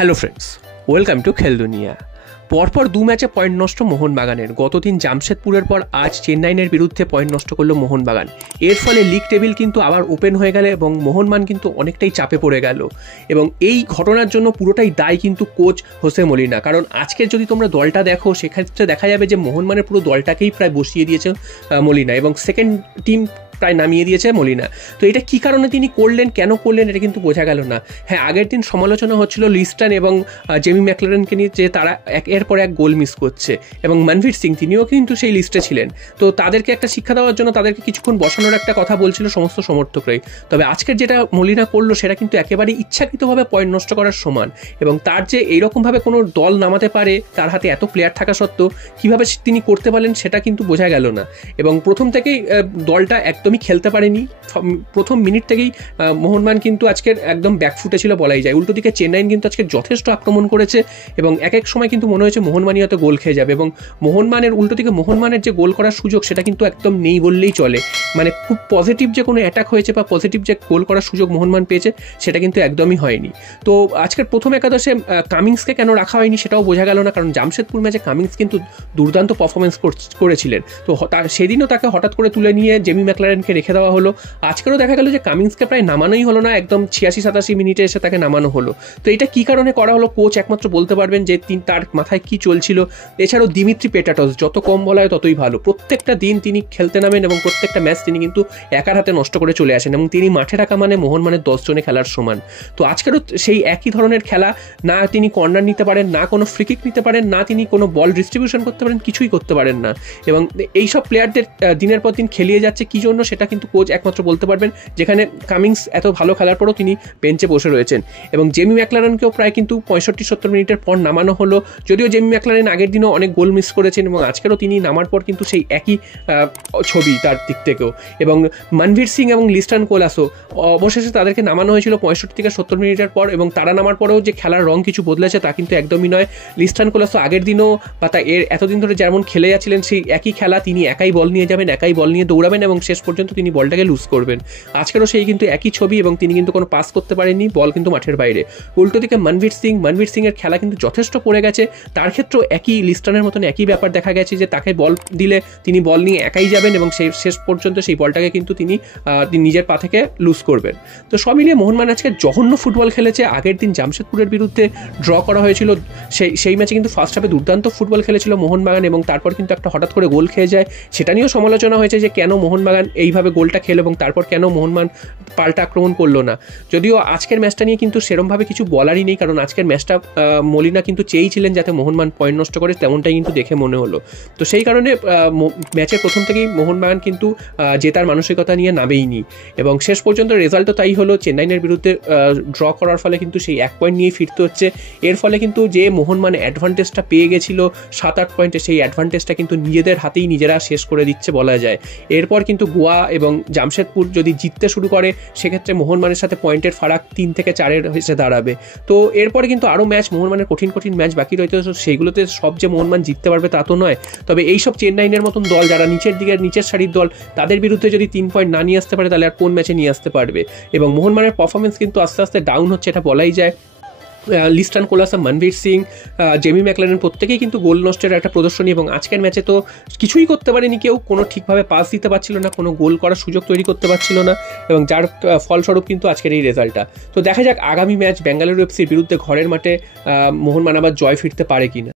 Hello friends, welcome to খেল দুনিয়া। পরপর দু ম্যাচে পয়েন্ট নষ্ট মোহনবাগানের। গতদিন জামশেদপুরের পর আজ চেন্নাইয়ের বিরুদ্ধে পয়েন্ট নষ্ট করলো মোহনবাগান। এর ফলে লিগ টেবিল কিন্তু আবার ওপেন হয়ে গেল এবং মোহনবাগান কিন্তু অনেকটাই চাপে পড়ে গেল। এবং এই ঘটনার জন্য পুরোটাই দায় কিন্তু কোচ হোসে মলিনা। কারণ আজকের যদি তোমরা দলটা দেখো, সেক্ষেত্রে দেখা যাবে যে মোহনবাগানের পুরো দলটাকেই প্রায় বসিয়ে দিয়েছে মলিনা এবং সেকেন্ড টিম প্রায় নামিয়ে দিয়েছে মলিনা। তো এটা কী কারণে তিনি করলেন, কেন করলেন, এটা কিন্তু বোঝা গেল না। হ্যাঁ, আগের দিন সমালোচনা হচ্ছিল লিস্টন এবং জেমি ম্যাকলারেনকে নিয়ে, যে তারা একের পর এক গোল মিস করছে, এবং মনভীর সিং তিনিও কিন্তু সেই লিস্টে ছিলেন। তো তাদেরকে একটা শিক্ষা দেওয়ার জন্য তাদেরকে কিছুক্ষণ বসানোর একটা কথা বলছিল সমস্ত সমর্থকরাই। তবে আজকের যেটা মলিনা করলো সেটা কিন্তু একেবারে ইচ্ছাকৃতভাবে পয়েন্ট নষ্ট করার সমান। এবং তার যে এইরকমভাবে কোনো দল নামাতে পারে, তার হাতে এত প্লেয়ার থাকা সত্ত্বেও কীভাবে তিনি করতে পারলেন সেটা কিন্তু বোঝা গেল না। এবং প্রথম থেকেই দলটা একদমই খেলতে পারেনি। প্রথম মিনিট থেকেই মোহনবাগান কিন্তু আজকের একদম ব্যাকফুটে ছিল বলাই যায়। উল্টো দিকে চেন্নাই কিন্তু আজকে যথেষ্ট আক্রমণ করেছে এবং এক এক সময় কিন্তু মনে হয়েছে মোহনবাগানই হয়তো গোল খেয়ে যাবে। এবং মোহনবাগানের উল্টো দিকে মোহনবাগানের যে গোল করার সুযোগ সেটা কিন্তু একদম নেই বললেই চলে। মানে খুব পজিটিভ যে কোনো অ্যাটাক হয়েছে বা পজিটিভ যে গোল করার সুযোগ মোহনবাগান পেয়েছে সেটা কিন্তু একদমই হয়নি। তো আজকের প্রথম একাদশে কামিংসকে কেন রাখা হয়নি সেটাও বোঝা গেল না, কারণ জামশেদপুর ম্যাচে কামিংস কিন্তু দুর্দান্ত পারফরমেন্স করেছিলেন। তো সেদিনও তাকে হঠাৎ করে তুলে নিয়ে জেমি ম্যাকলারেনকে রেখে দেওয়া হলো। আজকেরও দেখা গেল যে কামিংসকে প্রায় নামানোই হলো না, একদম 86-87 মিনিটে এসে তাকে নামানো হলো। তো এটা কী কারণে করা হলো কোচ একমাত্র বলতে পারবেন, যে তার মাথায় কী চলছিল। এছাড়াও দিমিত্রি পেটাটস, যত কম বলা হয় ততই ভালো। প্রত্যেকটা দিন তিনি খেলতে নামেন এবং প্রত্যেকটা ম্যাচ তিনি কিন্তু একার হাতে নষ্ট করে চলে আসেন এবং তিনি মাঠে রাখা মানে মোহনবাগানের 10 জনে খেলার সমান। তো আজকেরও সেই একই ধরনের খেলা, না তিনি কর্নার নিতে পারেন, না কোনো ফ্রিকিক নিতে পারেন, না তিনি কোনো বল ডিস্ট্রিবিউশন করতে পারেন, কিছুই করতে পারেন না। এবং এইসব প্লেয়ারদের দিনের পর দিন খেলিয়ে যাচ্ছে কী জন্য সেটা কিন্তু কোচ একমাত্র বলতে পারবেন, যেখানে কামিংস এত ভালো খেলার পরও তিনি বেঞ্চে বসে রয়েছেন। এবং জেমি ম্যাকলারেনকেও প্রায় কিন্তু 65-70 মিনিটের পর নামানো হলো। যদিও জেমি ম্যাকলারেন আগের দিনও অনেক গোল মিস করেছেন এবং আজকেরও তিনি নামার পর কিন্তু সেই একই ছবি তার দিক থেকেও। এবং মনভীর সিং এবং লিস্টন কোলাসো অবশেষে তাদেরকে নামানো হয়েছিল 65-70 মিনিটের পর, এবং তারা নামার পরেও যে খেলার রং কিছু বদলেছে তা কিন্তু একদমই নয়। লিস্টন কোলাসো আগের দিনও বা এর এতদিন ধরে যেমন খেলে যাচ্ছিলেন সেই একই খেলা, তিনি একাই বল নিয়ে যাবেন, একাই বল নিয়ে দৌড়াবেন এবং শেষ পর্যন্ত তিনি বলটাকে লুজ করবেন। আজকেরও সেই কিন্তু একই ছবি, এবং তিনি কিন্তু কোনো পাস করতে পারেননি, বল কিন্তু মাঠের বাইরে। উল্টো দিকে মনভীর সিং এর খেলা কিন্তু যথেষ্ট পড়ে গেছে। তার ক্ষেত্রেও একই লিস্টনের মতন একই ব্যাপার দেখা গেছে, যে তাকে বল দিলে তিনি বল নিয়ে একাই যাবেন এবং সেই শেষ পর্যন্ত সেই বলটাকে কিন্তু তিনি নিজের পা থেকে লুজ করবেন। তো সব মিলিয়ে মোহনবাগান আজকে জঘন্য ফুটবল খেলেছে। আগের দিন জামশেদপুরের বিরুদ্ধে ড্র করা হয়েছিল, সেই ম্যাচে কিন্তু ফার্স্ট হাফে দুর্দান্ত ফুটবল খেলেছিল মোহনবাগান এবং তারপর কিন্তু একটা হঠাৎ করে গোল খেয়ে যায়। সেটা নিয়েও সমালোচনা হয়েছে যে কেন মোহনবাগান এইভাবে গোলটা খেলো এবং তারপর কেন মোহনবাগান পাল্টা আক্রমণ করলো না। যদিও আজকের ম্যাচটা নিয়ে কিন্তু সেরমভাবে কিছু বলারই নেই, কারণ আজকের ম্যাচটা মলিনা কিন্তু চেয়েছিলেন যাতে মোহনবাগান পয়েন্ট নষ্ট করে, তেমনটাই কিন্তু দেখে মনে হলো। তো সেই কারণে ম্যাচের প্রথম থেকেই মোহনবাগান কিন্তু জেতার মানসিকতা নিয়ে নামেইনি এবং শেষ পর্যন্ত রেজাল্টও তাই হলো। চেন্নাইয়ের বিরুদ্ধে ড্র করার ফলে কিন্তু সেই 1 পয়েন্ট নিয়ে ফিরতে হচ্ছে। এর ফলে কিন্তু যে মোহনবাগান অ্যাডভান্টেজটা পেয়ে গেছিল 7-8 পয়েন্টে, সেই অ্যাডভান্টেজটা কিন্তু নিজেদের হাতেই নিজেরা শেষ করে দিচ্ছে বলা যায়। এরপর কিন্তু গোয়া এবং জামশেদপুর যদি জিততে শুরু করে, সেক্ষেত্রে মোহনবাগানের সাথে পয়েন্টের ফারাক 3 থেকে 4 এসে দাঁড়াবে। তো এরপরে কিন্তু আরও ম্যাচ, মোহনবাগানের কঠিন ম্যাচ বাকি রয়েছে। সেইগুলোতে সব যে মোহনবাগান জিততে পারবে তা তো নয়। তবে এইসব চেন্নাইয়ের মতন দল, যারা নিচের সারির দল, তাদের বিরুদ্ধে যদি 3 পয়েন্ট না নিয়ে আসতে পারে, তাহলে আর কোন ম্যাচে নিয়ে আসতে পারবে। এবং মোহনবাগানের পারফরমেন্স কিন্তু আস্তে আস্তে ডাউন হচ্ছে, এটা বলাই যায়। লিস্টন কোলাসো, মনভীর সিং, জেমি ম্যাকলারেন প্রত্যেকেই কিন্তু গোল নষ্টের একটা প্রদর্শনী। এবং আজকের ম্যাচে তো কিছুই করতে পারেনি কেউ, কোনো ঠিকভাবে পাস দিতে পারছিল না, কোনো গোল করার সুযোগ তৈরি করতে পারছিল না, এবং যার ফলস্বরূপ কিন্তু আজকের এই রেজাল্টটা। তো দেখা যাক আগামী ম্যাচ বেঙ্গালুরু এফসির বিরুদ্ধে ঘরের মাঠে মোহনবাগান আবার জয় ফিরতে পারে কিনা।